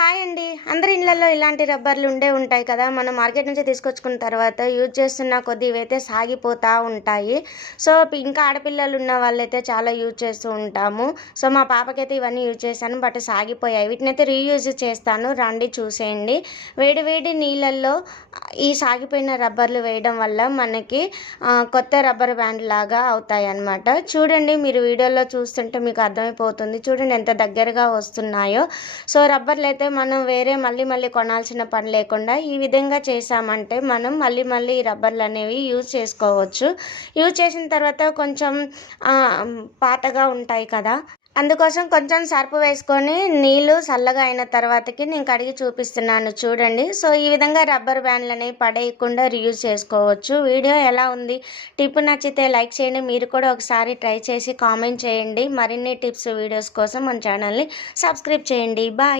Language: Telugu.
హాయ్ అండి. అందరి ఇళ్ళల్లో ఇలాంటి రబ్బర్లు ఉండే ఉంటాయి కదా. మనం మార్కెట్ నుంచి తీసుకొచ్చుకున్న తర్వాత యూజ్ చేస్తున్న కొద్ది ఇవైతే సాగిపోతూ ఉంటాయి. సో ఇంకా ఆడపిల్లలు ఉన్న వాళ్ళైతే చాలా యూజ్ చేస్తూ ఉంటాము. సో మా పాపకైతే ఇవన్నీ యూజ్ చేశాను. బట్ సాగిపోయాయి. వీటినైతే రీయూజ్ చేస్తాను. రండి చూసేయండి. వేడి వేడి నీళ్ళల్లో ఈ సాగిపోయిన రబ్బర్లు వేయడం వల్ల మనకి కొత్త రబ్బర్ బ్యాండ్ లాగా అవుతాయి అన్నమాట చూడండి మీరు వీడియోలో చూస్తుంటే మీకు అర్థమైపోతుంది. చూడండి ఎంత దగ్గరగా వస్తున్నాయో. సో రబ్బర్లు అయితే మనం వేరే మళ్ళీ మళ్ళీ కొనాల్సిన పని లేకుండా ఈ విధంగా చేసామంటే మనం మళ్ళీ మళ్ళీ ఈ రబ్బర్లు అనేవి యూజ్ చేసుకోవచ్చు. యూజ్ చేసిన తర్వాత కొంచెం పాతగా ఉంటాయి కదా. అందుకోసం కొంచెం సర్పు వేసుకొని నీళ్ళు చల్లగా అయిన తర్వాతకి నేను కడిగి చూపిస్తున్నాను చూడండి. సో ఈ విధంగా రబ్బర్ బ్యాండ్లు అనేవి పడేయకుండా రియూజ్ చేసుకోవచ్చు. వీడియో ఎలా ఉంది? టిప్ నచ్చితే లైక్ చేయండి. మీరు కూడా ఒకసారి ట్రై చేసి కామెంట్ చేయండి. మరిన్ని టిప్స్ వీడియోస్ కోసం మన ఛానల్ని సబ్స్క్రైబ్ చేయండి. బాయ్.